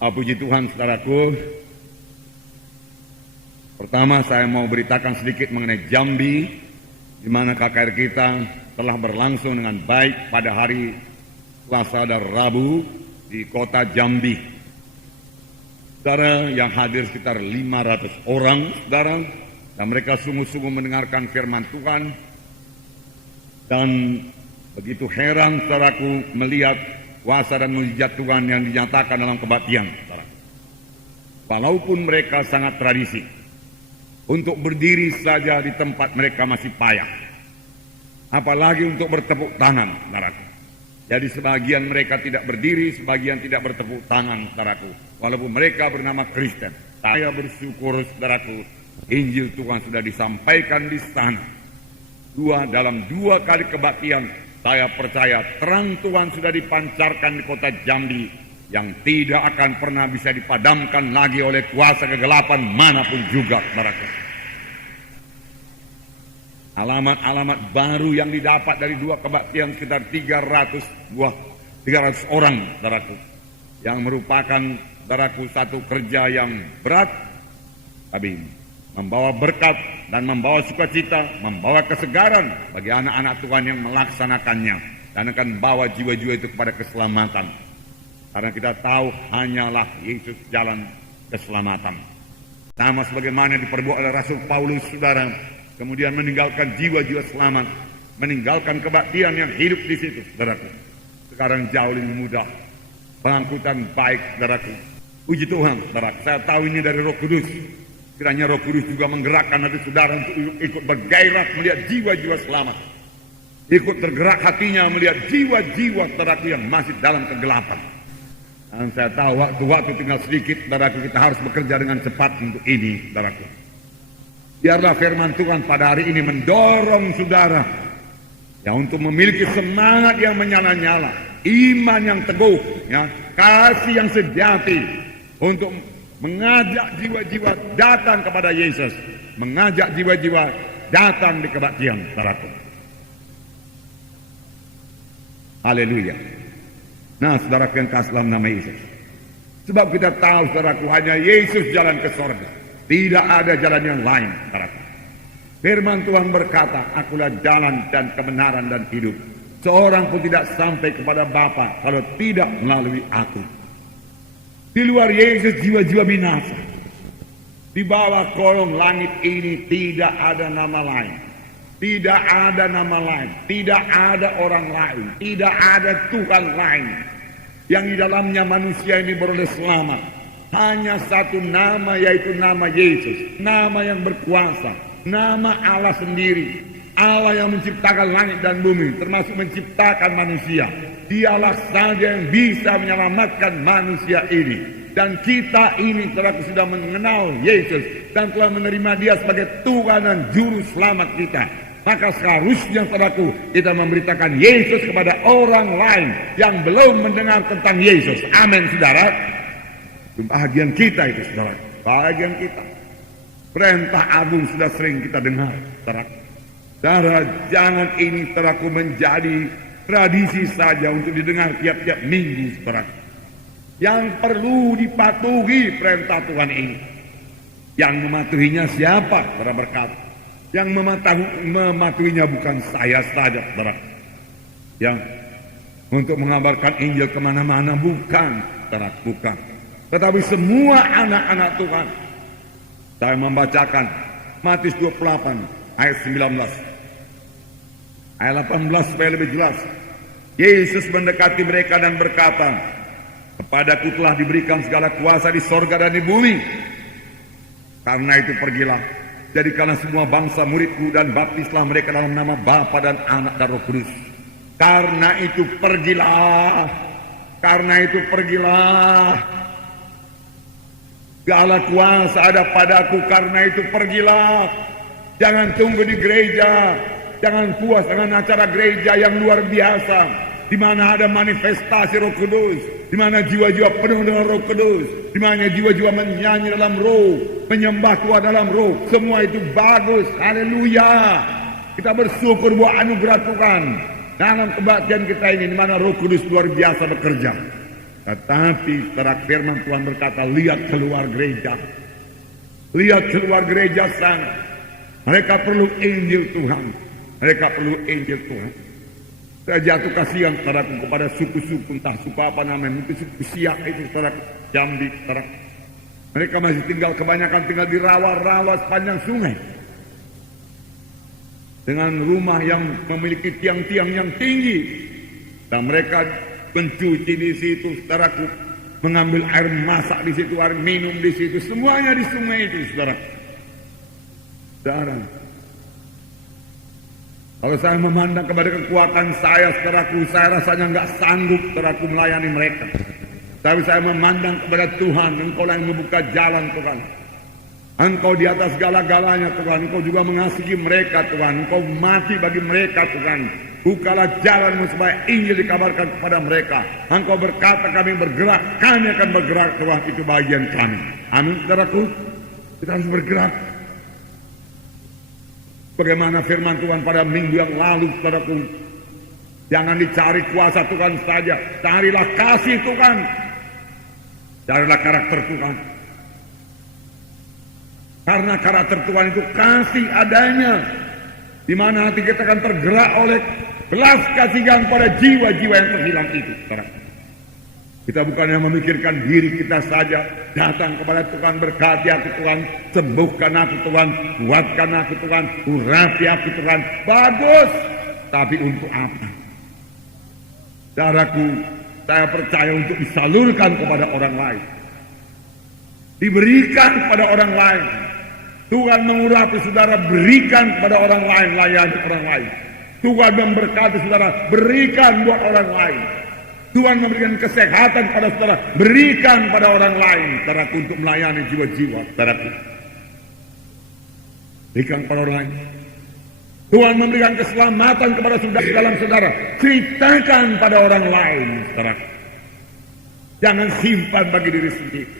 Puji Tuhan, saudaraku. Pertama saya mau beritakan sedikit mengenai Jambi, di mana KKR kita telah berlangsung dengan baik pada hari Selasa dan Rabu di kota Jambi. Saudara, yang hadir sekitar 500 orang, saudara, dan mereka sungguh-sungguh mendengarkan firman Tuhan. Dan begitu heran, saudaraku, melihat kuasa dan mujizat Tuhan yang dinyatakan dalam kebaktian, saudara. Walaupun mereka sangat tradisi, untuk berdiri saja di tempat mereka masih payah, apalagi untuk bertepuk tangan, saudaraku. Jadi sebagian mereka tidak berdiri, sebagian tidak bertepuk tangan, saudaraku. Walaupun mereka bernama Kristen, saya bersyukur, saudaraku, Injil Tuhan sudah disampaikan di sana. Dalam dua kali kebaktian, saya percaya terang Tuhan sudah dipancarkan di kota Jambi yang tidak akan pernah bisa dipadamkan lagi oleh kuasa kegelapan manapun juga, saudaraku. Alamat-alamat baru yang didapat dari dua kebaktian sekitar 300 orang, saudaraku, yang merupakan, saudaraku, satu kerja yang berat, tapi membawa berkat dan membawa sukacita, membawa kesegaran bagi anak-anak Tuhan yang melaksanakannya, dan akan bawa jiwa-jiwa itu kepada keselamatan. Karena kita tahu hanyalah Yesus jalan keselamatan. Sama sebagaimana diperbuat oleh Rasul Paulus, saudara, kemudian meninggalkan jiwa-jiwa selamat, meninggalkan kebaktian yang hidup di situ, saudaraku. Sekarang jauh lebih mudah, pengangkutan baik, saudaraku. Puji Tuhan, saudara, saya tahu ini dari Roh Kudus. Kiranya Roh Kudus juga menggerakkan hati saudara untuk ikut bergairah melihat jiwa-jiwa selamat. Ikut tergerak hatinya melihat jiwa-jiwa, saudaraku, yang masih dalam kegelapan. Dan saya tahu waktu-waktu tinggal sedikit, saudaraku, kita harus bekerja dengan cepat untuk ini, saudaraku. Biarlah firman Tuhan pada hari ini mendorong saudara ya untuk memiliki semangat yang menyala-nyala, iman yang teguh, ya, kasih yang sejati untuk mengajak jiwa-jiwa datang kepada Yesus, mengajak jiwa-jiwa datang di kebaktian, saudaraku. Haleluya. Nah, saudaraku yang kasih dalam nama Yesus, sebab kita tahu, saudaraku, hanya Yesus jalan ke sorga, tidak ada jalan yang lain, saudaraku. Firman Tuhan berkata, akulah jalan dan kebenaran dan hidup, seorang pun tidak sampai kepada Bapa kalau tidak melalui aku. Di luar Yesus jiwa-jiwa binasa. Di bawah kolong langit ini tidak ada nama lain. Tidak ada nama lain. Tidak ada orang lain. Tidak ada Tuhan lain yang di dalamnya manusia ini beroleh selamat. Hanya satu nama, yaitu nama Yesus. Nama yang berkuasa. Nama Allah sendiri. Allah yang menciptakan langit dan bumi, termasuk menciptakan manusia. Dialah saja yang bisa menyelamatkan manusia ini. Dan kita ini telah sudah mengenal Yesus dan telah menerima Dia sebagai Tuhan dan Juru Selamat kita. Maka seharusnya, saudaraku, kita memberitakan Yesus kepada orang lain yang belum mendengar tentang Yesus. Amin, saudara. Bahagian kita itu, saudara. Bahagian kita. Perintah agung sudah sering kita dengar, saudara. Saudara, jangan ini, saudaraku, menjadi tradisi saja untuk didengar tiap-tiap minggu, saudara. Yang perlu dipatuhi perintah Tuhan ini. Yang mematuhinya siapa? Saudara berkata. Yang mematuhinya bukan saya saja, saudara. Yang untuk mengabarkan Injil kemana-mana, bukan, saudara, bukan. Tetapi semua anak-anak Tuhan. Saya membacakan Matius 28 ayat 19. Ayat 18 supaya lebih jelas. Yesus mendekati mereka dan berkata, kepadaku telah diberikan segala kuasa di sorga dan di bumi. Karena itu pergilah, jadikanlah semua bangsa muridku dan baptislah mereka dalam nama Bapa dan Anak dan Roh Kudus. Karena itu pergilah. Karena itu pergilah. Segala kuasa ada padaku, karena itu pergilah. Jangan tunggu di gereja. Jangan puas dengan acara gereja yang luar biasa, di mana ada manifestasi Roh Kudus, di mana jiwa-jiwa penuh dengan Roh Kudus, di mana jiwa-jiwa menyanyi dalam Roh, menyembah Tuhan dalam Roh. Semua itu bagus. Haleluya. Kita bersyukur buat anugerah Tuhan dalam kebaktian kita ini, di mana Roh Kudus luar biasa bekerja. Tetapi saudara, firman Tuhan berkata, lihat keluar gereja. Lihat keluar gereja sana. Mereka perlu Injil Tuhan. Mereka perlu Injil Tuhan. Saya jatuh kasihan saudaraku kepada suku-suku, entah suku apa namanya, mungkin suku Siak itu saudaraku, Jambi saudaraku. Mereka masih kebanyakan tinggal di rawa-rawa sepanjang sungai. Dengan rumah yang memiliki tiang-tiang yang tinggi. Dan mereka mencuci di situ saudaraku, mengambil air masak di situ, air minum di situ, semuanya di sungai itu saudaraku. Saudara, kalau saya memandang kepada kekuatan saya, saudaraku, saya rasanya nggak sanggup, saudaraku, melayani mereka. Tapi saya memandang kepada Tuhan, Engkau yang membuka jalan, Tuhan. Engkau di atas segala-galanya, Tuhan. Engkau juga mengasihi mereka, Tuhan. Engkau mati bagi mereka, Tuhan. Bukalah jalanmu supaya Injil dikabarkan kepada mereka. Engkau berkata kami bergerak, kami akan bergerak, Tuhan. Itu bagian kami. Amin, saudaraku. Kita harus bergerak. Bagaimana firman Tuhan pada minggu yang lalu, saudaraku. Jangan dicari kuasa Tuhan saja. Carilah kasih Tuhan. Carilah karakter Tuhan. Karena karakter Tuhan itu kasih adanya. Di mana hati kita akan tergerak oleh belas kasihan pada jiwa-jiwa yang terhilang itu, saudaraku. Kita bukannya memikirkan diri kita saja, datang kepada Tuhan, berkati aku Tuhan, sembuhkan aku Tuhan, kuatkan aku Tuhan, urapi aku Tuhan. Bagus, tapi untuk apa? Saudaraku, saya percaya untuk disalurkan kepada orang lain, diberikan kepada orang lain. Tuhan mengurapi saudara, berikan kepada orang lain, layani orang lain. Tuhan memberkati saudara, berikan buat orang lain. Tuhan memberikan kesehatan pada saudara, berikan pada orang lain, saudaraku, untuk melayani jiwa-jiwa, saudaraku. Berikan kepada orang lain. Tuhan memberikan keselamatan kepada saudara dalam saudara, ceritakan pada orang lain, saudaraku. Jangan simpan bagi diri sendiri.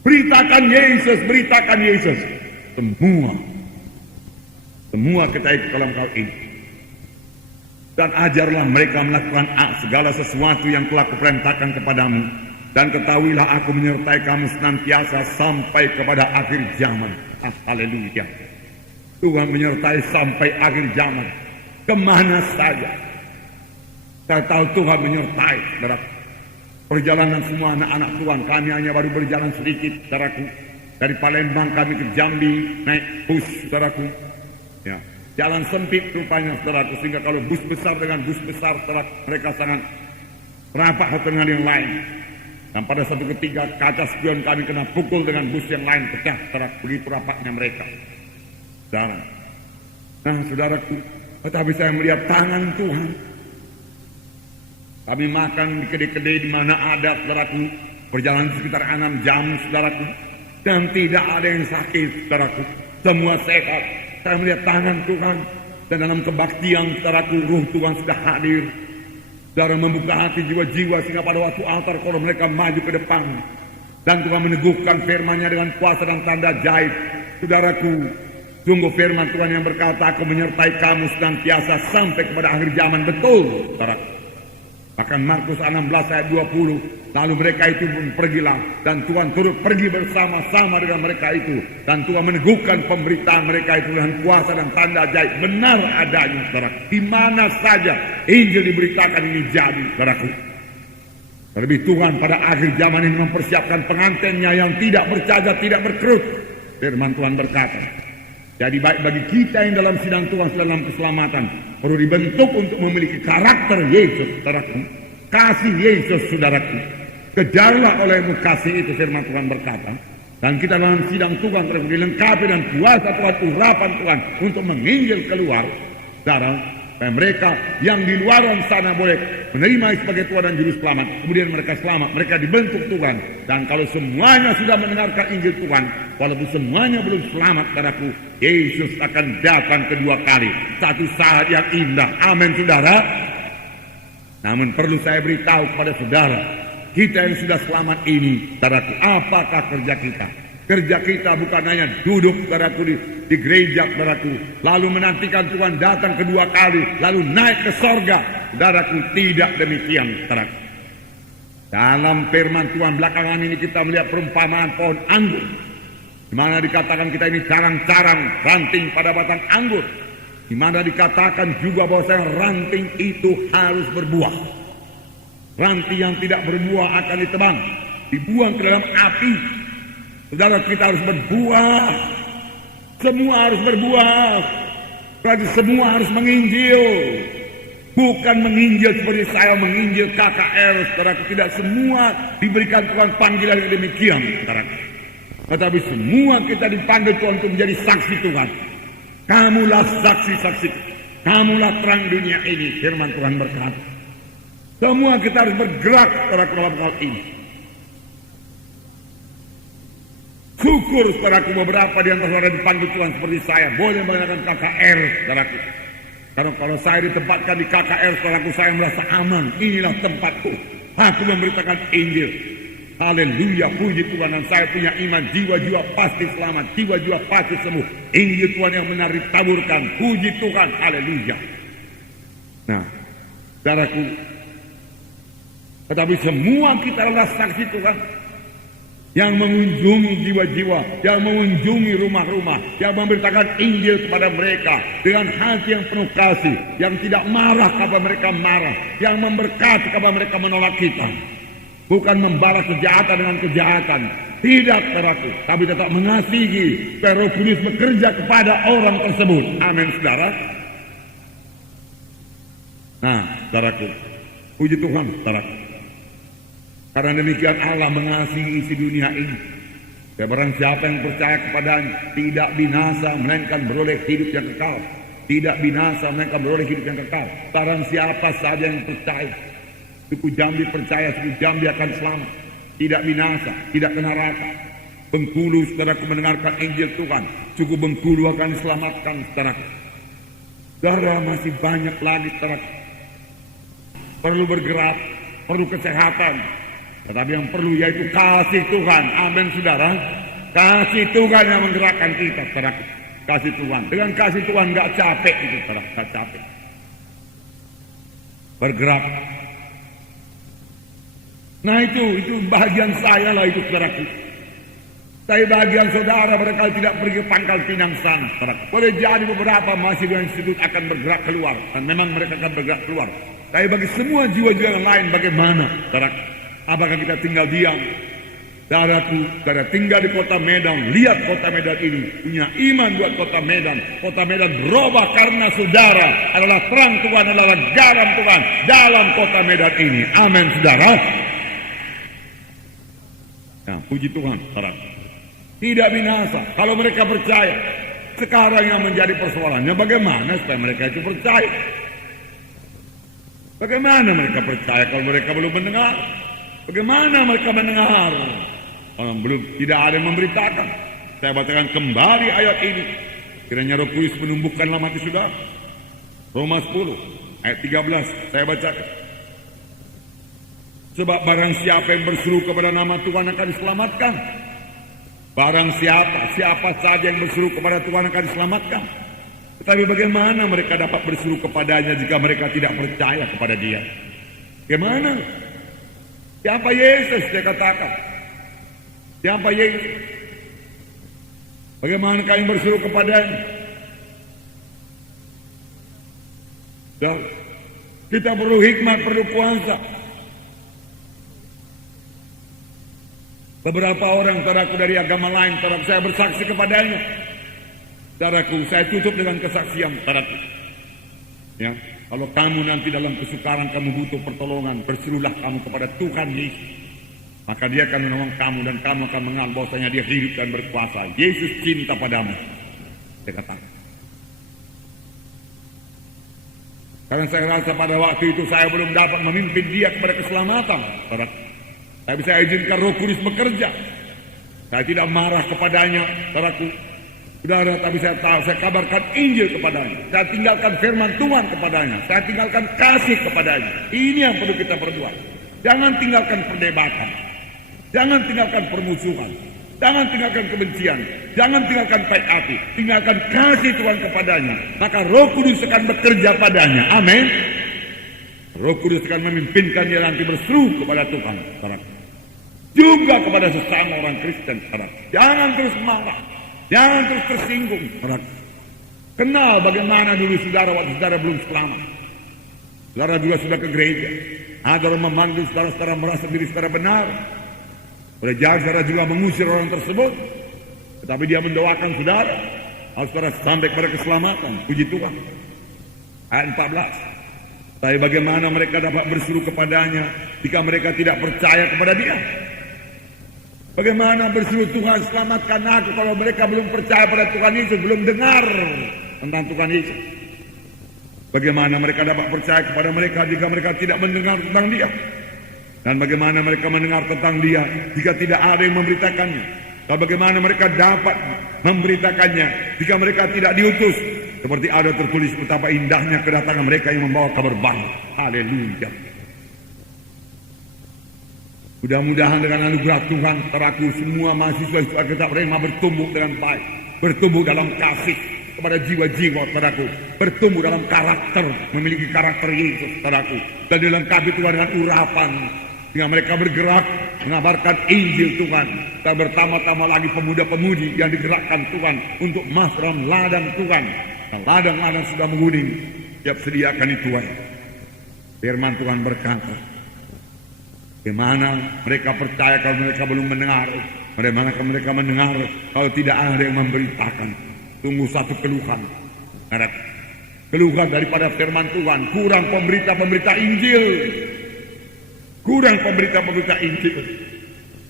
Beritakan Yesus, beritakan Yesus. Semua kita ikut dalam hal ini. Dan ajarlah mereka melakukan segala sesuatu yang telah kuperintahkan kepadamu. Dan ketahuilah aku menyertai kamu senantiasa sampai kepada akhir zaman. Haleluya. Tuhan menyertai sampai akhir zaman. Kemana saja. Saya tahu Tuhan menyertai, saudara. Perjalanan semua anak-anak Tuhan, kami hanya baru berjalan sedikit, saudaraku. Dari Palembang kami ke Jambi, naik bus, saudaraku. Ya. Jalan sempit rupanya, saudaraku, sehingga kalau bus besar dengan bus besar, saudaraku, mereka sangat rapat satu dengan yang lain. Dan pada satu ketika kaca spion kami kena pukul dengan bus yang lain, pecah, saudaraku, begitu rapatnya mereka. Saudara. Nah, saudaraku, tetapi saya melihat tangan Tuhan. Kami makan di kedai-kedai di mana ada, saudaraku, perjalanan sekitar 6 jam, saudaraku, dan tidak ada yang sakit, saudaraku, semua sehat. Saya melihat tangan Tuhan, dan dalam kebaktian, saudaraku, ruh Tuhan sudah hadir. Saudara membuka hati jiwa-jiwa sehingga pada waktu altar kalau mereka maju ke depan, dan Tuhan meneguhkan firman-Nya dengan kuasa dan tanda ajaib. Saudaraku, sungguh firman Tuhan yang berkata, aku menyertai kamu senantiasa sampai kepada akhir zaman. Betul, saudaraku. Bahkan Markus 16 ayat 20, lalu mereka itu pun pergilah, dan Tuhan turut pergi bersama-sama dengan mereka itu, dan Tuhan meneguhkan pemberitaan mereka itu dengan kuasa dan tanda ajaib. Benar adanya, saudara. Di mana saja Injil diberitakan ini jadi, saudaraku. Terlebih Tuhan pada akhir zaman ini mempersiapkan pengantinnya yang tidak bercacat, tidak berkerut. Firman Tuhan berkata, jadi baik bagi kita yang dalam sidang Tuhan dalam keselamatan, perlu dibentuk untuk memiliki karakter Yesus, saudaraku. Kasih Yesus, saudaraku. Kejarlah olehmu kasih itu, firman Tuhan berkata. Dan kita dalam sidang Tuhan terus dilengkapi dan kuasa Tuhan, urapan Tuhan untuk menginjil keluar, saudara. Dan mereka yang di luar sana boleh menerima sebagai Tuhan dan Juru Selamat. Kemudian mereka selamat, mereka dibentuk Tuhan. Dan kalau semuanya sudah mendengarkan Injil Tuhan, walaupun semuanya belum selamat, saudaraku, Yesus akan datang kedua kali. Satu saat yang indah. Amin, saudara. Namun perlu saya beritahu kepada saudara, kita yang sudah selamat ini, saudaraku, apakah kerja kita? Kerja kita bukan hanya duduk, saudaraku, di gereja, saudaraku, lalu menantikan Tuhan datang kedua kali, lalu naik ke sorga. Saudaraku, tidak demikian, saudaraku. Dalam firman Tuhan belakangan ini kita melihat perumpamaan pohon anggur, di mana dikatakan kita ini carang-carang ranting pada batang anggur, di mana dikatakan juga bahwa ranting itu harus berbuah. Ranting yang tidak berbuah akan ditebang, dibuang ke dalam api. Saudara, kita harus berbuah. Semua harus berbuah. Berarti semua harus menginjil. Bukan menginjil seperti saya menginjil KKR, saudara. Tidak semua diberikan Tuhan panggilan yang demikian, saudara. Tetapi semua kita dipanggil Tuhan untuk menjadi saksi Tuhan. Kamulah saksi-saksi. Kamulah terang dunia ini, firman Tuhan berkata. Semua kita harus bergerak, saudara, dalam hal ini. Syukur, saudaraku, beberapa di antara saudara dipanggil Tuhan seperti saya boleh menggunakan KKR, saudaraku. Karena kalau saya ditempatkan di KKR, saudaraku, saya merasa aman. Inilah tempatku. Aku memberitakan Injil. Haleluya, puji Tuhan. Dan saya punya iman, jiwa-jiwa pasti selamat, jiwa-jiwa pasti sembuh. Injil Tuhan yang benar ditaburkan. Puji Tuhan, haleluya. Nah, saudaraku, tetapi semua kita adalah saksi Tuhan yang mengunjungi jiwa-jiwa, yang mengunjungi rumah-rumah, yang memberitakan Injil kepada mereka dengan hati yang penuh kasih, yang tidak marah kepada mereka marah, yang memberkati kepada mereka menolak kita. Bukan membalas kejahatan dengan kejahatan, tidak, saudaraku, tapi tetap mengasihi supaya Roh Kudus bekerja kepada orang tersebut. Amin, saudara. Nah, saudaraku, puji Tuhan, saudaraku. Karena demikian Allah mengasihi isi dunia ini. Ya, barang siapa yang percaya kepadanya tidak binasa melainkan beroleh hidup yang kekal. Tidak binasa melainkan beroleh hidup yang kekal. Barang siapa saja yang percaya, suku Jambi percaya, suku Jambi akan selamat. Tidak binasa, tidak ke neraka. Bengkulu, saudaraku, mendengarkan Injil Tuhan. Suku Bengkulu akan diselamatkan, saudaraku. Saudara, masih banyak lagi, saudaraku. Perlu bergerak, perlu kesehatan. Tetapi yang perlu yaitu kasih Tuhan. Amin, saudara. Kasih Tuhan yang menggerakkan kita, saudara. Kasih Tuhan. Dengan kasih Tuhan nggak capek itu, saudara. Nggak capek. Bergerak. Nah itu bagian saya lah itu, saudaraku. Tapi bagian saudara barangkali tidak pergi ke Pangkal Pinang sana, saudara. Boleh jadi beberapa masih dengan institut akan bergerak keluar. Dan memang mereka akan bergerak keluar. Tapi bagi semua jiwa-jiwa yang lain bagaimana, saudara? Apakah kita tinggal diam? Saudaraku, saudara tinggal di kota Medan, lihat kota Medan ini, punya iman buat kota Medan. Kota Medan berubah karena saudara adalah terang Tuhan, adalah garam Tuhan dalam kota Medan ini. Amin, saudara. Nah, puji Tuhan, saudara. Tidak binasa kalau mereka percaya. Sekarang yang menjadi persoalannya bagaimana supaya mereka itu percaya? Bagaimana mereka percaya kalau mereka belum mendengar? Bagaimana mereka mendengar? Orang belum, tidak ada yang memberitakan. Saya bacakan kembali ayat ini. Kiranya Roh Kudus menumbuhkanlah hati saudara. Roma 10 ayat 13 saya bacakan. Sebab barang siapa yang berseru kepada nama Tuhan akan diselamatkan. Barang siapa saja yang berseru kepada Tuhan akan diselamatkan. Tetapi bagaimana mereka dapat berseru kepadanya jika mereka tidak percaya kepada Dia? Bagaimana? Siapa Yesus, dia katakan? Siapa Yesus? Bagaimana kami berseru kepadanya? Dan kita perlu hikmat, perlu kuasa. Beberapa orang, saudaraku, dari agama lain, saudaraku, saya bersaksi kepadanya. Saudaraku, saya tutup dengan kesaksian, saudaraku. Ya. Kalau kamu nanti dalam kesukaran, kamu butuh pertolongan, berserulah kamu kepada Tuhan Yesus. Maka Dia akan menolong kamu dan kamu akan mengenal bahwasanya Dia hidup dan berkuasa. Yesus cinta padamu. Dia katakan. Karena saya rasa pada waktu itu saya belum dapat memimpin dia kepada keselamatan. Tapi saya izinkan Roh Kudus bekerja. Saya tidak marah kepadanya, saudaraku. Saudara, tapi saya tahu, saya kabarkan Injil kepadanya. Saya tinggalkan firman Tuhan kepadanya. Saya tinggalkan kasih kepadanya. Ini yang perlu kita perbuat. Jangan tinggalkan perdebatan. Jangan tinggalkan permusuhan. Jangan tinggalkan kebencian. Jangan tinggalkan pahit hati. Tinggalkan kasih Tuhan kepadanya. Maka Roh Kudus akan bekerja padanya. Amin. Roh Kudus akan memimpinkan dia nanti berseru kepada Tuhan, saudara. Juga kepada sesama orang Kristen, saudara. Jangan terus marah, jangan terus tersinggung, saudara. Kenal bagaimana dulu saudara waktu saudara belum selamat. Saudara juga sudah ke gereja. Ada orang memanggil saudara merasa diri saudara benar. Saudara juga mengusir orang tersebut. Tetapi dia mendoakan saudara. Saudara sampai kepada keselamatan. Puji Tuhan. Ayat 14. Tapi bagaimana mereka dapat berseru kepadanya jika mereka tidak percaya kepada dia? Bagaimana berseru Tuhan selamatkan aku kalau mereka belum percaya pada Tuhan Yesus, belum dengar tentang Tuhan Yesus? Bagaimana mereka dapat percaya kepada mereka jika mereka tidak mendengar tentang dia? Dan bagaimana mereka mendengar tentang dia jika tidak ada yang memberitakannya? Dan bagaimana mereka dapat memberitakannya jika mereka tidak diutus? Seperti ada tertulis betapa indahnya kedatangan mereka yang membawa kabar baik. Haleluya. Mudah-mudahan dengan anugerah Tuhan, saudaraku, semua mahasiswa Alkitab Rema bertumbuh dengan baik, bertumbuh dalam kasih kepada jiwa-jiwa, saudaraku, bertumbuh dalam karakter, memiliki karakter Yesus, saudaraku, dan dilengkapi Tuhan dengan urapan, sehingga mereka bergerak mengabarkan Injil Tuhan, dan bertambah-tambah lagi pemuda-pemudi yang digerakkan Tuhan untuk masuk dalam ladang Tuhan. Nah, ladang-ladang sudah menguning, siap sediakan itu Tuhan. Firman Tuhan berkata, bagaimana mereka percaya kalau mereka belum mendengar? Bagaimana mereka mendengar kalau tidak ada yang memberitakan? Tunggu satu keluhan. Keluhan daripada firman Tuhan. Kurang pemberita-pemberita Injil. Kurang pemberita-pemberita Injil.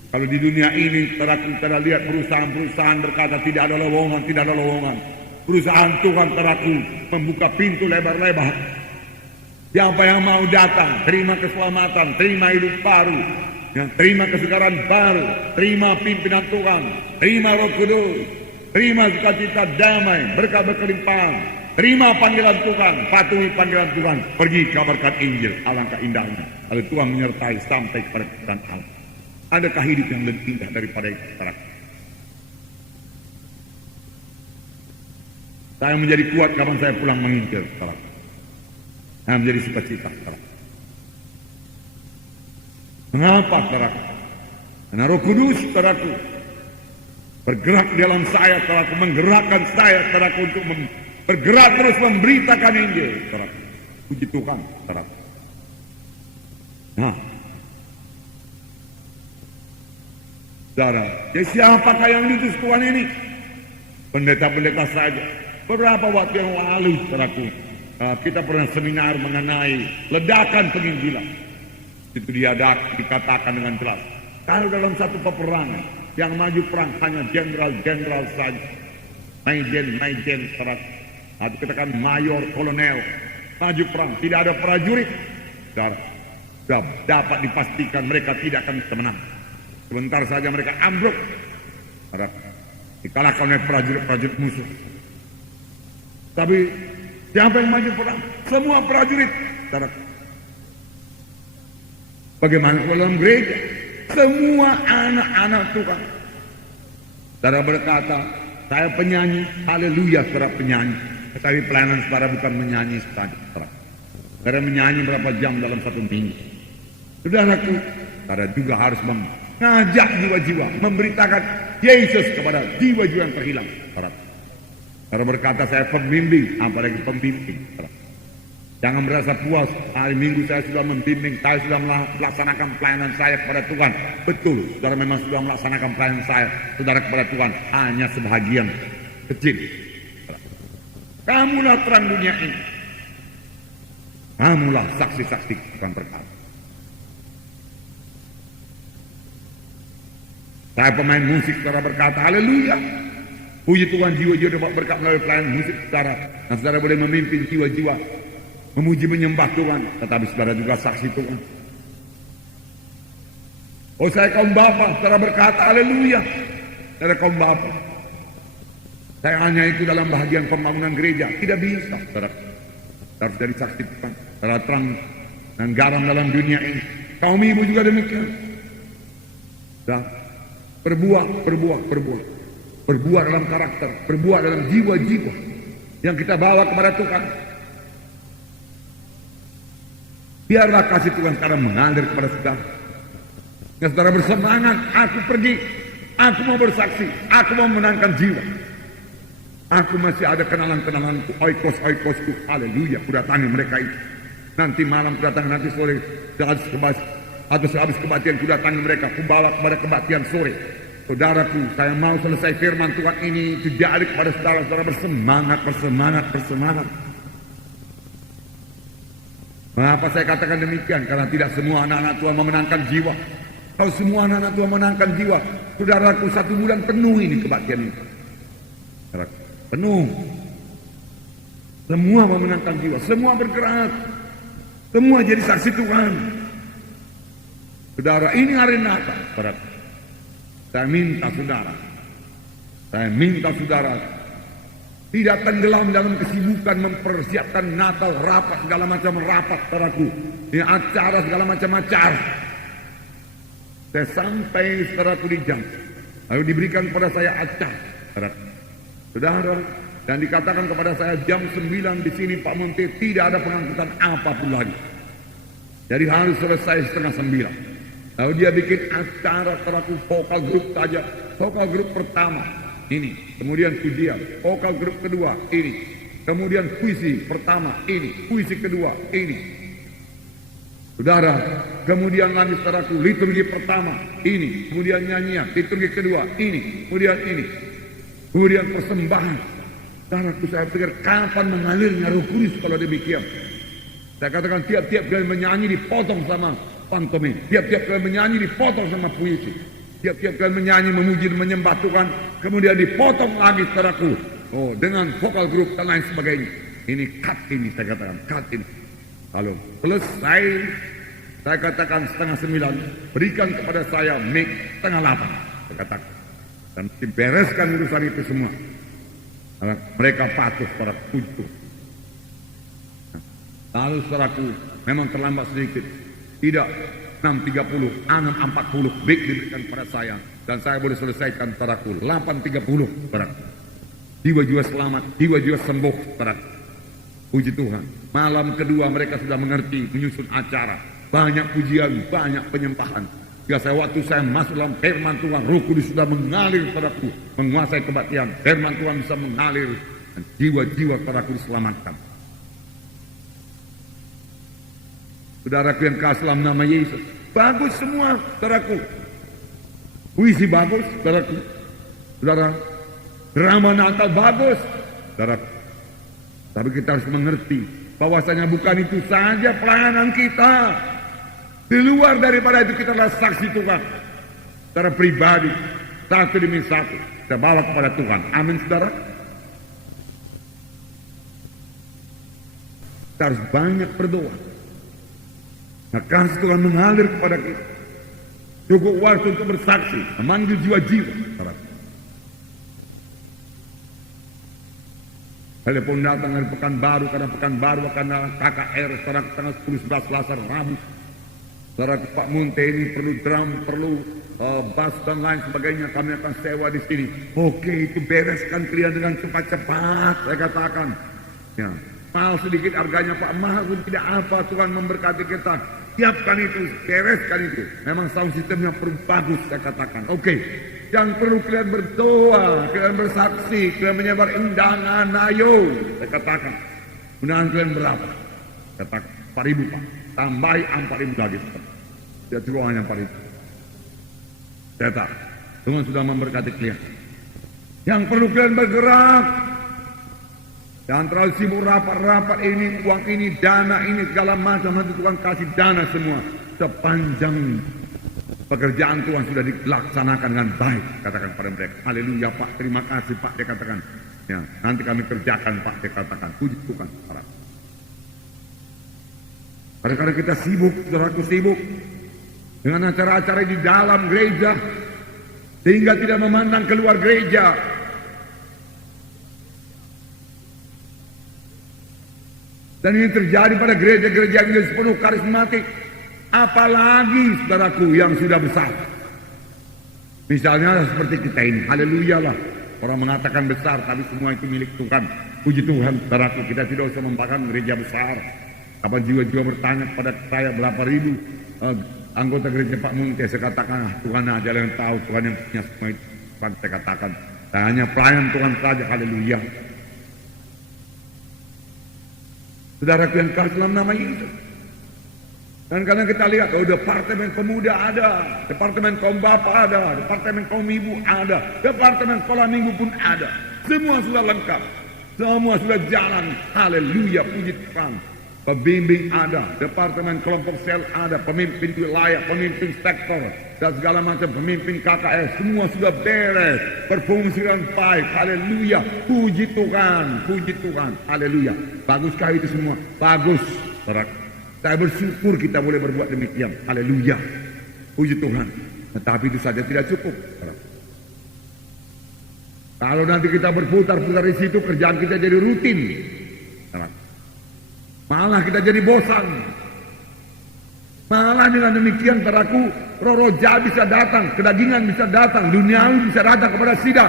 Kalau di dunia ini kita lihat perusahaan-perusahaan berkata tidak ada lowongan, tidak ada lowongan. Perusahaan Tuhan teraku membuka pintu lebar-lebar. Siapa yang mau datang, terima keselamatan, terima hidup baru, ya, terima kesegaran baru, terima pimpinan Tuhan, terima Roh Kudus, terima sukacita damai, berkah berkelimpahan, terima panggilan Tuhan, patuhi panggilan Tuhan, pergi kabarkan Injil. Alangkah indahnya kalau Tuhan menyertai sampai kepada kebenaran Allah. Adakah hidup yang lebih indah daripada itu? Saya menjadi kuat kapan saya pulang menginjil. Saya menjadi sukacita. Mengapa, saudaraku? Karena Roh Kudus, saudaraku, bergerak di dalam saya, saudaraku, menggerakkan saya, saudaraku, untuk bergerak terus memberitakan Injil, saudaraku. Puji Tuhan, saudaraku. Nah, saudara, ya siapakah yang diutus Tuhan ini? Pendeta-pendeta saja. Beberapa waktu yang lalu, saudaraku, kita pernah seminar mengenai ledakan penginjilan. Itu dia dikatakan dengan jelas. Kalau dalam satu peperangan yang maju perang hanya jenderal-jenderal saja, majen, saudara, atau katakan mayor, kolonel, maju perang, tidak ada prajurit, saudara, sudah dapat dipastikan mereka tidak akan bisa menang. Sebentar saja mereka ambruk, saudara, dikalahkan oleh prajurit musuh. Tapi siapa yang maju perang? Semua prajurit. Saudara. Bagaimana kalau dalam gereja? Semua anak-anak Tuhan. Saudara berkata, saya penyanyi, haleluya, saudara penyanyi. Tetapi pelayanan saudara bukan menyanyi saja, saudara. Saudara menyanyi berapa jam dalam satu minggu. Saudaraku, saudara juga harus mengajak jiwa-jiwa, memberitakan Yesus kepada jiwa-jiwa yang terhilang, saudara. Saudara berkata saya pembimbing, apalagi pembimbing. Jangan merasa puas, hari Minggu saya sudah membimbing, saya sudah melaksanakan pelayanan saya kepada Tuhan. Betul, saudara memang sudah melaksanakan pelayanan saya, saudara, kepada Tuhan. Hanya sebahagian kecil. Kamulah terang dunia ini. Kamulah saksi-saksi Tuhan berkata. Saya pemain musik, saudara berkata, haleluya. Puji Tuhan, jiwa-jiwa dapat berkat melalui pelayanan musik saudara. Dan saudara boleh memimpin jiwa-jiwa memuji menyembah Tuhan. Tetapi saudara juga saksi Tuhan. Oh, saya kaum bapa, saudara berkata haleluya. Saudara kaum bapa, saya hanya itu dalam bahagian pembangunan gereja. Tidak bisa, saudara. Harus jadi saksi Tuhan. Saudara terang dan garam dalam dunia ini. Kaum ibu juga demikian. Dan berbuah. Berbuah dalam karakter, berbuah dalam jiwa-jiwa yang kita bawa kepada Tuhan. Biarlah kasih Tuhan sekarang mengalir kepada saudara. Ya saudara bersemangat, aku pergi, aku mau bersaksi, aku mau menangkan jiwa. Aku masih ada kenalan-kenalanku, oikos-oikosku, haleluya, ku datangi mereka itu. Nanti malam ku datangi, nanti sore, sehabis kebaktian ku datangi mereka, ku bawa kepada kebaktian sore. Saudaraku, saya mau selesai firman Tuhan ini terjadi kepada saudara-saudara bersemangat, bersemangat, bersemangat. Mengapa saya katakan demikian? Karena tidak semua anak-anak Tuhan memenangkan jiwa. Kalau semua anak-anak Tuhan memenangkan jiwa, saudaraku 1 bulan penuh ini kebaktian ini. Penuh. Semua memenangkan jiwa, semua bergerak. Semua jadi saksi Tuhan. Saudara, ini hari Natal. Saya minta saudara tidak tenggelam dalam kesibukan mempersiapkan Natal, rapat, segala macam rapat, saudaraku. Ini acara, segala macam acara. Saya sampai saudaraku di jam, lalu diberikan kepada saya acara, saudara, dan dikatakan kepada saya jam 9 di sini Pak Monte tidak ada pengangkutan apapun lagi. Jadi harus selesai setengah 9. Lalu dia bikin acara saudaraku, vokal grup saja. Vokal grup pertama ini, kemudian pujian. Vokal grup kedua ini, kemudian puisi pertama ini, puisi kedua ini. Saudara, kemudian nanti saudaraku liturgi pertama ini, kemudian nyanyian, liturgi kedua ini, kemudian ini, kemudian persembahan. Saudaraku, saya pikir kapan mengalirnya Roh Kudus kalau demikian? Saya katakan tiap-tiap kali menyanyi dipotong sama pantomim, tiap-tiap kali menyanyi dipotong sama puisi, tiap-tiap kali menyanyi memuji dan menyembah Tuhan, kemudian dipotong lagi saudaraku. Oh, dengan vokal grup dan lain sebagainya. Ini cut ini, saya katakan cut ini. Lalu selesai, saya katakan setengah 9, berikan kepada saya mic setengah 8, saya katakan, dan dibereskan urusan itu semua. Mereka patuh pada putu. Lalu saudaraku, memang terlambat sedikit, tidak 6.30, 6.40 mic diberikan kepada saya, dan saya boleh selesaikan saudaraku 8.30 saudaraku. Jiwa-jiwa selamat, jiwa-jiwa sembuh saudaraku. Puji Tuhan. Malam kedua mereka sudah mengerti menyusun acara. Banyak pujian, banyak penyembahan. Biasa waktu saya masuk dalam firman Tuhan, Roh Kudus sudah mengalir saudaraku, menguasai kebaktian. Firman Tuhan bisa mengalir dan jiwa-jiwa saudaraku diselamatkan. Saudaraku yang kasih dalam nama Yesus, bagus semua saudaraku. Puisi bagus saudaraku. Saudara, drama Natal bagus saudaraku. Tapi kita harus mengerti bahwasanya bukan itu saja pelayanan kita. Di luar daripada itu kita adalah saksi Tuhan secara pribadi, satu demi satu kita bawa kepada Tuhan. Amin saudara. Kita harus banyak berdoa. Nah, kasih Tuhan mengalir kepada kita. Cukup waktu untuk bersaksi, memanggil jiwa-jiwa saudara. Telepon datang dari Pekanbaru, karena Pekanbaru akan KKR sekarang tanggal 10-11 Selasa Rabu. Saudara Pak Munte ini perlu drum, perlu bass dan lain sebagainya, kami akan sewa di sini. Oke, itu bereskan kalian dengan cepat-cepat, saya katakan. Ya, mahal sedikit harganya Pak, mahal pun tidak apa, Tuhan memberkati kita. Siapkan itu, bereskan itu. Memang sound systemnya perlu bagus, saya katakan. Oke. Yang perlu kalian berdoa, kalian bersaksi, kalian menyebar undangan, ayo. Saya katakan, undangan kalian berapa? Katakan, 4.000 Pak. Tambahi 4.000 lagi. Ya cukup hanya 4.000. Saya tak. Tuhan sudah memberkati kalian. Yang perlu kalian bergerak. Jangan terlalu sibuk rapat-rapat ini, uang ini, dana ini, segala macam. Nanti Tuhan kasih dana semua. Sepanjang pekerjaan Tuhan sudah dilaksanakan dengan baik, katakan pada mereka. Haleluya Pak, terima kasih Pak, dia katakan. Ya, nanti kami kerjakan Pak, dia katakan. Puji Tuhan. Kadang-kadang kita sibuk, saudaraku sibuk dengan acara-acara di dalam gereja, sehingga tidak memandang keluar gereja. Dan ini terjadi pada gereja-gereja yang penuh karismatik. Apalagi saudaraku yang sudah besar. Misalnya seperti kita ini, haleluya lah. Orang mengatakan besar, tapi semua itu milik Tuhan. Puji Tuhan, saudaraku, kita tidak usah membanggakan gereja besar. Kapan jiwa-jiwa bertanya kepada saya berapa ribu anggota gereja Pak Munte, saya katakan Tuhan aja yang tahu, Tuhan yang punya semua itu. Saya katakan saya hanya pelayan Tuhan saja. Haleluya. Saudaraku yang kasih dalam nama Yesus. Dan karena kita lihat, departemen pemuda ada, departemen kaum bapak ada, departemen kaum ibu ada, departemen sekolah minggu pun ada. Semua sudah lengkap, semua sudah jalan. Haleluya, puji Tuhan. Pembimbing ada, departemen kelompok sel ada, pemimpin wilayah, pemimpin sektor, dan segala macam pemimpin KKS, semua sudah beres, berfungsi dengan baik. Haleluya, puji Tuhan, haleluya. Baguskah itu semua? Bagus. Saya bersyukur kita boleh berbuat demikian. Haleluya, puji Tuhan. Tetapi itu saja tidak cukup. Kalau nanti kita berputar-putar di situ, kerjaan kita jadi rutin. Malah kita jadi bosan. Malah dengan demikian, saudaraku, roh-roh jahat bisa datang, kedagingan bisa datang, duniawi bisa datang kepada sidang.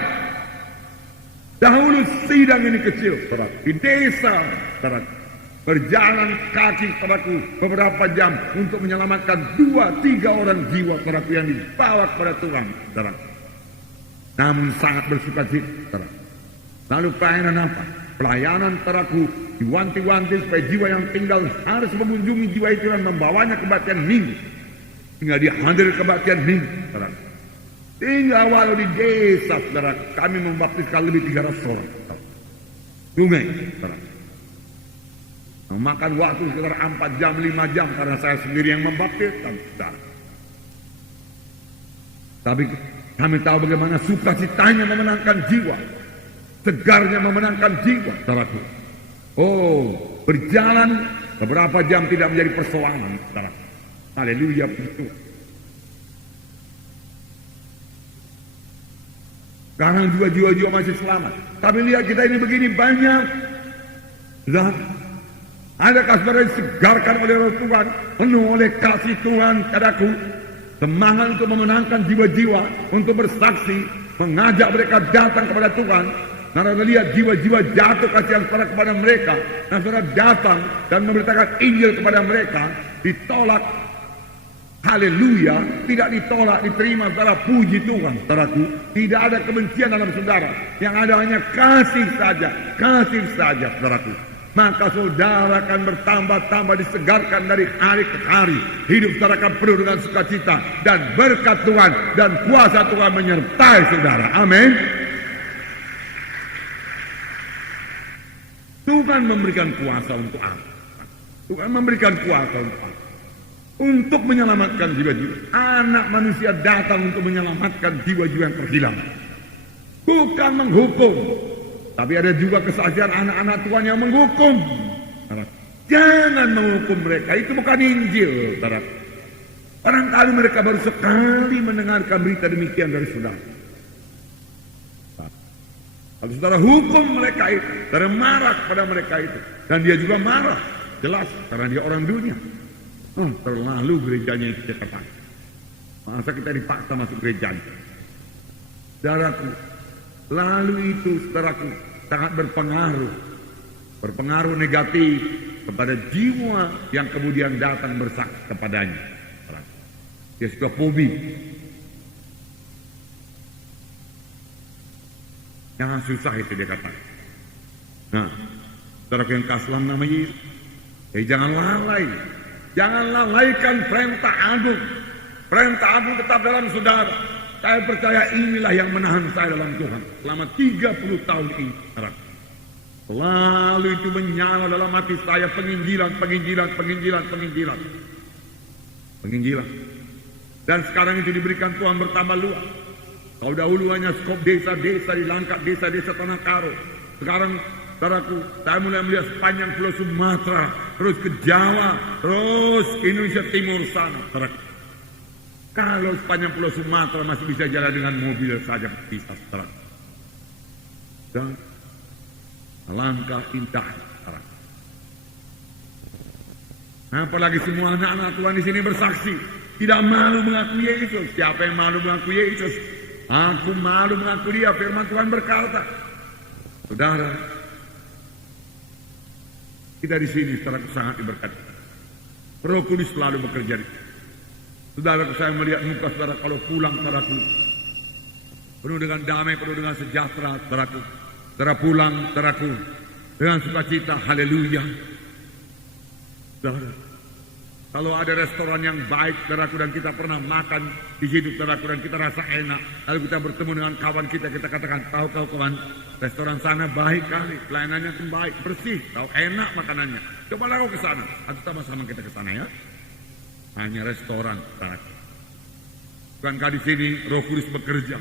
Dahulu sidang ini kecil, saudara, di desa, saudara, berjalan kaki, saudaraku, beberapa jam untuk menyelamatkan 2-3 orang jiwa, saudaraku, yang dibawa kepada Tuhan, saudara. Namun sangat bersuka cita, saudara. Lalu pelayanan apa? Pelayanan, saudaraku, diwanti-wanti supaya jiwa yang tinggal harus mengunjungi jiwa itu dan membawanya kebaktian minggu. Hingga dia hadir kebaktian minggu, saudara. Hingga walau di desa, saudara, kami membaptiskan lebih 300 orang. Sungai, saudara. Memakan waktu sekitar 4 jam, 5 jam karena saya sendiri yang membaptiskan, saudara. Tapi kami tahu bagaimana sukacitanya memenangkan jiwa, segarnya memenangkan jiwa, saudaraku. Oh, berjalan beberapa jam tidak menjadi persoalan, saudara. Haleluya, begitu. Sekarang juga jiwa-jiwa masih selamat. Tapi lihat kita ini begini banyak. Dan adakah saudara disegarkan oleh Roh Tuhan, penuh oleh kasih Tuhan padaku, semangat untuk memenangkan jiwa-jiwa, untuk bersaksi, mengajak mereka datang kepada Tuhan. Karena lihat jiwa-jiwa jatuh kasihan saudara kepada mereka, dan saudara datang dan memberitakan Injil kepada mereka, ditolak. Haleluya, tidak ditolak, diterima, saudara. Puji Tuhan, saudaraku. Tidak ada kebencian dalam saudara, yang ada hanya kasih saja, saudaraku. Maka saudara akan bertambah-tambah disegarkan dari hari ke hari. Hidup saudara akan penuh dengan sukacita dan berkat Tuhan dan kuasa Tuhan menyertai saudara. Amin. Tuhan memberikan kuasa untuk apa? Tuhan memberikan kuasa untuk apa? Untuk menyelamatkan jiwa-jiwa. Anak manusia datang untuk menyelamatkan jiwa-jiwa yang terhilang. Bukan menghukum. Tapi ada juga kesaksian anak-anak Tuhan yang menghukum. Jangan menghukum mereka. Itu bukan Injil. Barangkali mereka baru sekali mendengarkan berita demikian dari saudara. Kalau saudara hukum mereka itu, saudara marah kepada mereka itu, dan dia juga marah, jelas, karena dia orang dunia. Terlalu gerejanya itu cepat. Masa kita dipaksa masuk gerejanya? Saudaraku, lalu itu saudaraku sangat berpengaruh negatif kepada jiwa yang kemudian datang bersaksi kepadanya. Dia suka fobi. Jangan susah itu dia kata. Nah, saudara yang kasih dalam nama Yesus, jangan lalai. Jangan lalaikan perintah agung. Perintah agung tetap dalam saudara. Saya percaya inilah yang menahan saya dalam Tuhan selama 30 tahun ini. Selalu itu menyala dalam hati saya penginjilan. Dan sekarang itu diberikan Tuhan bertambah luas. Kalau dahulu hanya skop desa-desa di Langkat, desa-desa Tanah Karo. Sekarang, saudaraku, saya mulai melihat sepanjang Pulau Sumatera, terus ke Jawa, terus ke Indonesia Timur sana. Saudaraku. Kalau sepanjang Pulau Sumatera masih bisa jalan dengan mobil saja, bisa, saudaraku. Dan alangkah indah, saudaraku. Apalagi semua anak-anak Tuhan di sini bersaksi, tidak malu mengakui Yesus. Siapa yang malu mengakui Yesus? Aku malu mengaku dia. Firman Tuhan berkata, saudara, Kita di sini saudaraku sangat diberkati. Roh Kudus selalu bekerja di sini. Saudaraku, saya melihat muka saudara kalau pulang, saudaraku, penuh dengan damai, penuh dengan sejahtera, saudaraku. Saudara pulang, saudaraku, dengan sukacita, haleluya. Saudara, kalau ada restoran yang baik, saudaraku, dan kita pernah makan di situ, saudaraku, dan kita rasa enak, lalu kita bertemu dengan kawan kita katakan, tahu kawan, restoran sana baik kali, pelayanannya pun baik, bersih, tahu enak makanannya. Cobalah kau ke sana, atau sama-sama kita ke sana ya. Hanya restoran, saudaraku. Bukankah di sini Roh Kudus bekerja?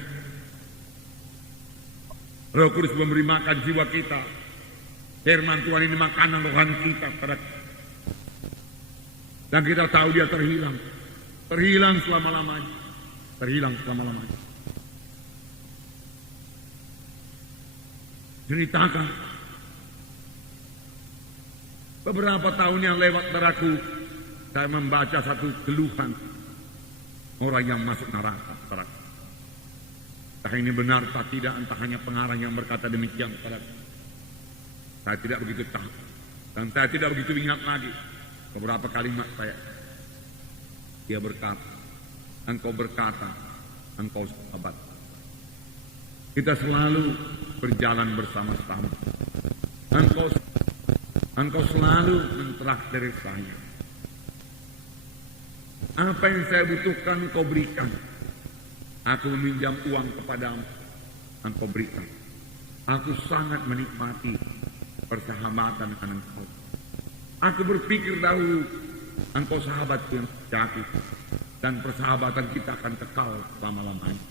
Roh Kudus memberi makan jiwa kita. Firman Tuhan ini makanan rohani kita, saudaraku. Dan kita tahu dia terhilang. Terhilang selama-lamanya. Terhilang selama-lamanya. Ceritakan. Beberapa tahun yang lewat, saudaraku, saya membaca satu keluhan orang yang masuk neraka, saudaraku. Entah ini benar, entah tidak, entah hanya pengarang yang berkata demikian, saudaraku. Saya tidak begitu tahu. Dan saya tidak begitu ingat lagi. Beberapa kalimat saya. Dia berkata, engkau berkata, engkau sahabat. Kita selalu berjalan bersama-sama. Engkau selalu mentraktir saya. Apa yang saya butuhkan engkau berikan. Aku meminjam uang kepadamu, engkau berikan. Aku sangat menikmati persahabatan dengan engkau. Aku berpikir dahulu, engkau sahabatku yang sejati, dan persahabatan kita akan kekal selama-lamanya.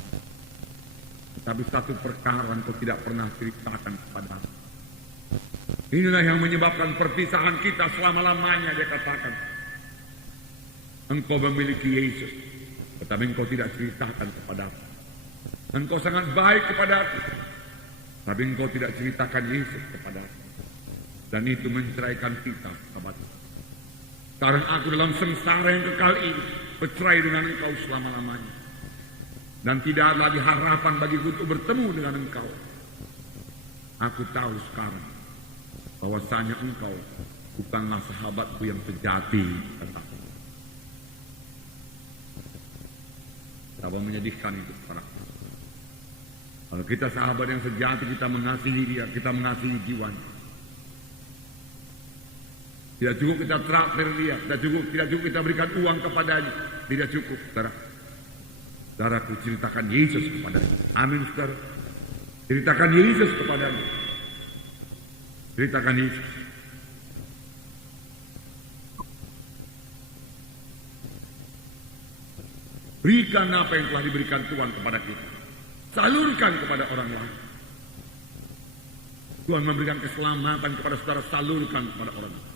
Tapi satu perkara engkau tidak pernah ceritakan kepadaku. Inilah yang menyebabkan perpisahan kita selama-lamanya, dia katakan. Engkau memiliki Yesus, tetapi engkau tidak ceritakan kepadaku. Engkau sangat baik kepadaku, tapi engkau tidak ceritakan Yesus kepadaku. Dan itu menceraikan kita, sahabat. Sekarang aku dalam sengsara yang kekal ini, bercerai dengan engkau selama-lamanya. Dan tidak ada lagi harapan bagiku untuk bertemu dengan engkau. Aku tahu sekarang, bahwasanya engkau bukanlah sahabatku yang sejati, kataku. Betapa menyedihkan itu, saudaraku. Kalau kita sahabat yang sejati, kita mengasihi dia, kita mengasihi jiwanya. Tidak cukup kita traktir dia, tidak cukup kita berikan uang kepadanya, tidak cukup, saudara. Saudaraku, ceritakan Yesus kepadanya. Amin, saudara. Ceritakan Yesus kepadanya. Ceritakan Yesus. Berikan apa yang telah diberikan Tuhan kepada kita. Salurkan kepada orang lain. Tuhan memberikan keselamatan kepada saudara, salurkan kepada orang lain.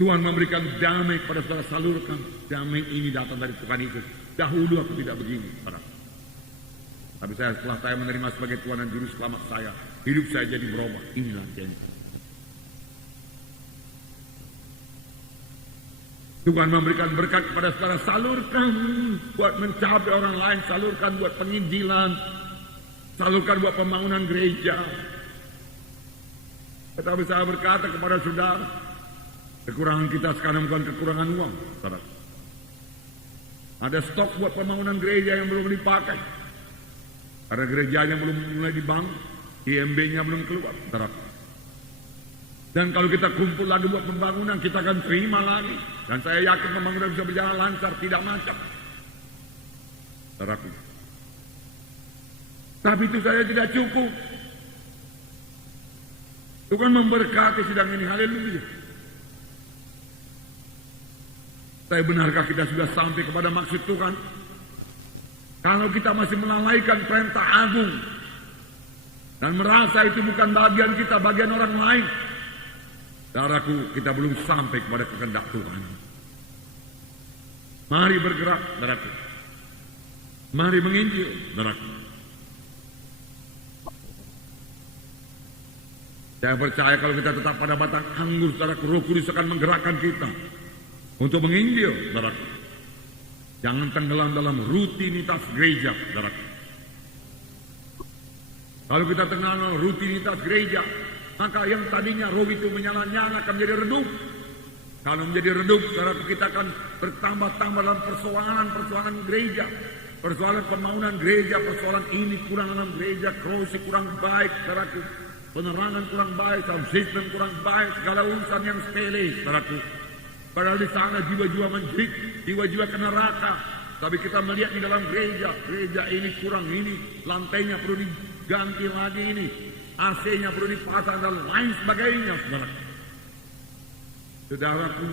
Tuhan memberikan damai kepada saudara, salurkan. Damai ini datang dari Tuhan Yesus. Dahulu aku tidak begini, saudara. Tapi setelah saya menerima sebagai Tuhan dan Juru Selamat saya, hidup saya jadi berubah. Inilah janji. Tuhan memberikan berkat kepada saudara, salurkan buat mencapai orang lain, salurkan buat penginjilan, salurkan buat pembangunan gereja. Tetapi saya berkata kepada saudara, kekurangan kita sekarang bukan kekurangan uang, saudara. Ada stok buat pembangunan gereja yang belum dipakai. Karena gerejanya belum mulai dibangun, IMB-nya belum keluar, saudara. Dan kalau kita kumpul lagi buat pembangunan, kita akan terima lagi. Dan saya yakin pembangunan bisa berjalan lancar, tidak macet. Saudaraku. Tapi itu saja tidak cukup. Tuhan memberkati sidang ini, haleluya. Saya benarkah kita sudah sampai kepada maksud Tuhan? Kalau kita masih melalaikan perintah agung dan merasa itu bukan bagian kita, bagian orang lain, saudaraku, kita belum sampai kepada kehendak Tuhan. Mari bergerak, saudaraku. Mari menginjil, saudaraku. Saya percaya kalau kita tetap pada batang anggur, saudaraku, Roh Kudus akan menggerakkan kita untuk menginjil, saudaraku. Jangan tenggelam dalam rutinitas gereja, saudaraku. Kalau kita tenggelam dalam rutinitas gereja, Maka yang tadinya roh itu menyala-nyala akan menjadi redup. Kalau menjadi redup, saudara, kita akan bertambah-tambah dalam persoalan gereja. Persoalan pembangunan gereja, persoalan ini kurang dalam gereja, krosi kurang baik, saudaraku. Penerangan kurang baik, sound system kurang baik, segala urusan yang sepele, saudaraku. Padahal di sana jiwa-jiwa menjerit, jiwa-jiwa ke neraka. Tapi kita melihat di dalam gereja ini kurang ini, lantainya perlu diganti lagi ini, AC-nya perlu dipasang dan lain sebagainya, saudaraku. Saudaraku,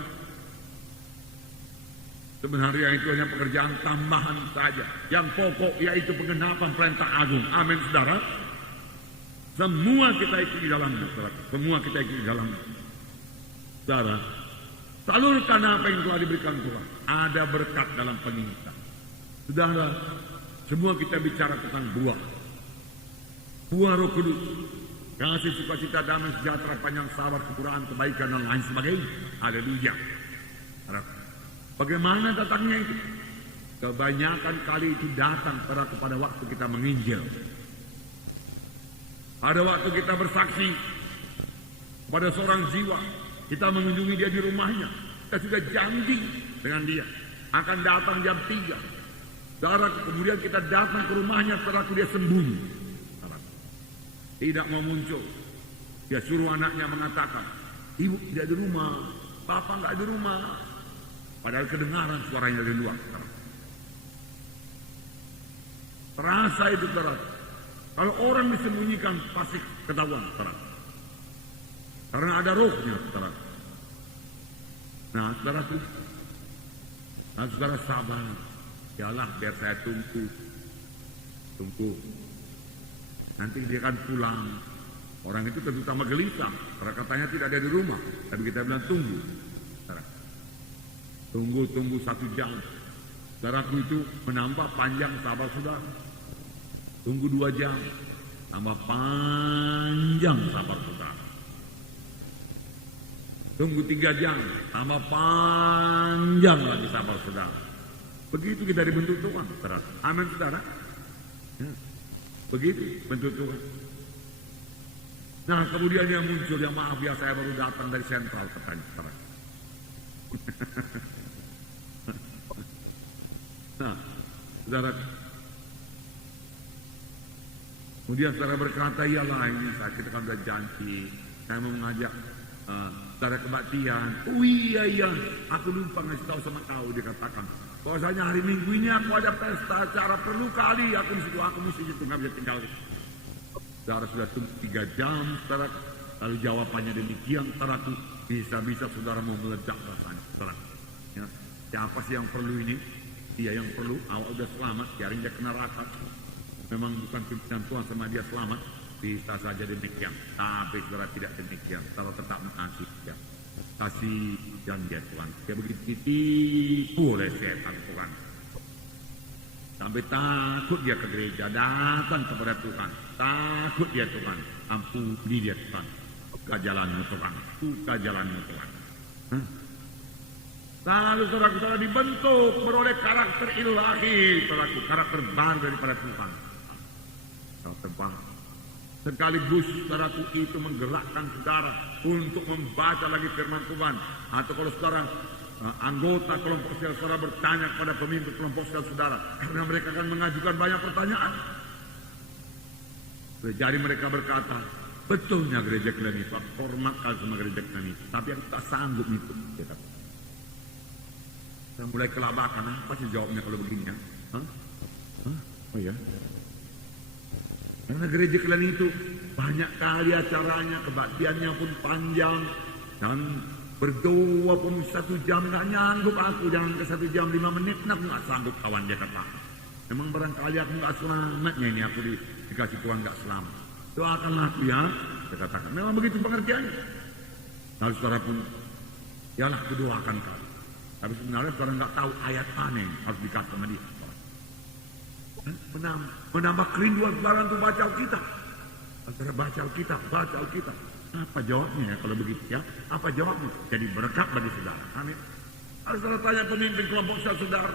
sebenarnya itu hanya pekerjaan tambahan saja. Yang pokok yaitu penggenapan perintah agung. Amin, saudara. Semua kita ikut di dalamnya, saudara. Semua kita ikut di dalamnya. Saudara, salurkan apa yang telah diberikan Tuhan. Ada berkat dalam penginginan. Saudara, semua kita bicara tentang buah. Buah Roh Kudus. Kasih, sukacita, damai, sejahtera, panjang sabar, kekurangan, kebaikan, dan lain sebagainya. Haleluya. Bagaimana datangnya itu? Kebanyakan kali itu datang pada waktu kita menginjil. Ada waktu kita bersaksi pada seorang jiwa. Kita mengunjungi dia di rumahnya. Kita sudah janji dengan dia. Akan datang jam 3. Kemudian kita datang ke rumahnya setelah dia sembunyi. Tidak mau muncul. Dia suruh anaknya mengatakan, ibu tidak di rumah, bapak nggak di rumah. Padahal kedengaran suaranya dari luar. Terasa itu, saudara. Kalau orang disembunyikan pasti ketahuan, saudara. Karena ada rohnya, saudara. Nah, saudara sabar. Yalah, biar saya tunggu. Nanti dia akan pulang. Orang itu terutama gelisah, karena katanya tidak ada di rumah. Tapi kita bilang tunggu. Tunggu 1 jam. Saudaraku, itu menambah panjang sabar saudara. Tunggu 2 jam, tambah panjang sabar saudara. Tunggu 3 jam, tambah panjang lagi sabar saudara. Begitu kita dibentuk Tuhan, saudara. Amin, saudara. Ya. Begitu bentuk Tuhan. Nah, kemudian yang muncul, yang maaf ya, saya baru datang dari sentral, katanya. Nah, saudara, kemudian saudara berkata, iyalah ini kita kan sudah janji, saya mau mengajak saudara kebaktian. Oh iya, aku lupa ngasih tahu sama kau, dia katakan. Bahwasanya hari Minggu ini aku ada pesta acara, perlu kali aku di situ, aku mesti situ, nggak bisa tinggal. Saudara sudah tunggu 3 jam, saudara. Lalu jawabannya demikian, saudaraku. Bisa-bisa saudara mau meledak rasanya, saudara. Ya, siapa sih yang perlu ini? Dia yang perlu. Awak udah selamat, biarin dia kena neraka. Memang bukan pimpinan Tuhan sama dia selamat. Bisa saja demikian. Tapi saudara tidak demikian. Saudara tetap mengasihi dia. Kasih janji Tuhan. Dia begitu ditipu oleh setan Tuhan. Sampai takut dia ke gereja, datang kepada Tuhan. Takut dia Tuhan. Ampuni dia Tuhan. Buka jalanmu Tuhan. Buka jalanmu Tuhan. Lalu saudara-saudara dibentuk beroleh karakter ilahi. Saudaraku, karakter baru daripada Tuhan. Karakter baru. Sekaligus saudaraku itu menggerakkan saudara untuk membaca lagi firman Tuhan. Atau kalau saudara anggota kelompok sel saudara bertanya kepada pemimpin kelompok sel saudara, karena mereka akan mengajukan banyak pertanyaan. Jadi mereka berkata, betulnya gereja kalian itu hormatkan sama gereja kalian itu, tapi yang tak sanggup itu. Saya mulai kelabakan, apa sih jawabnya kalau begini ya? Oh ya. Karena gereja kalian itu banyak kali acaranya, kebaktiannya pun panjang, dan berdoa pun 1 jam nggak nyanggup aku, jangan ke 1 jam 5 menit, aku nggak sanggup kawan, dia kata. Memang barangkali aku nggak selamatnya ini, aku dikasih Tuhan nggak selamat. Doakanlah aku ya, dia katakan. Memang begitu pengertiannya. Lalu saudara pun, yalah aku doakan kau. Tapi sebenarnya saudara nggak tahu ayat mana yang harus dikatakan sama dia. Menambah kerinduan saudara untuk baca Alkitab. Saudara baca Alkitab. Apa jawabnya ya kalau begitu ya? Apa jawabnya? Jadi berkat bagi saudara. Amin. Harus saudara tanya pemimpin kelompok saudara.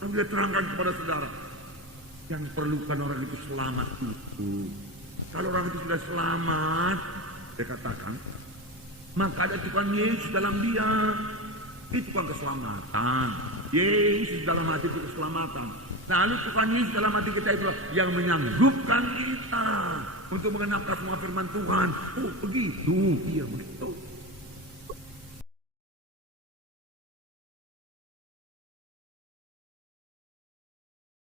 Ambil terangkan kepada saudara. Yang perlukan orang itu selamat itu. Kalau orang itu sudah selamat, Dia katakan, maka ada Tuhan Yesus dalam dia. Itu kan keselamatan. Yesus dalam hati itu keselamatan. Lalu Tuhan Yesus dalam hati kita itu yang menyanggupkan kita untuk mengenapkan semua firman Tuhan. Oh begitu, iya begitu.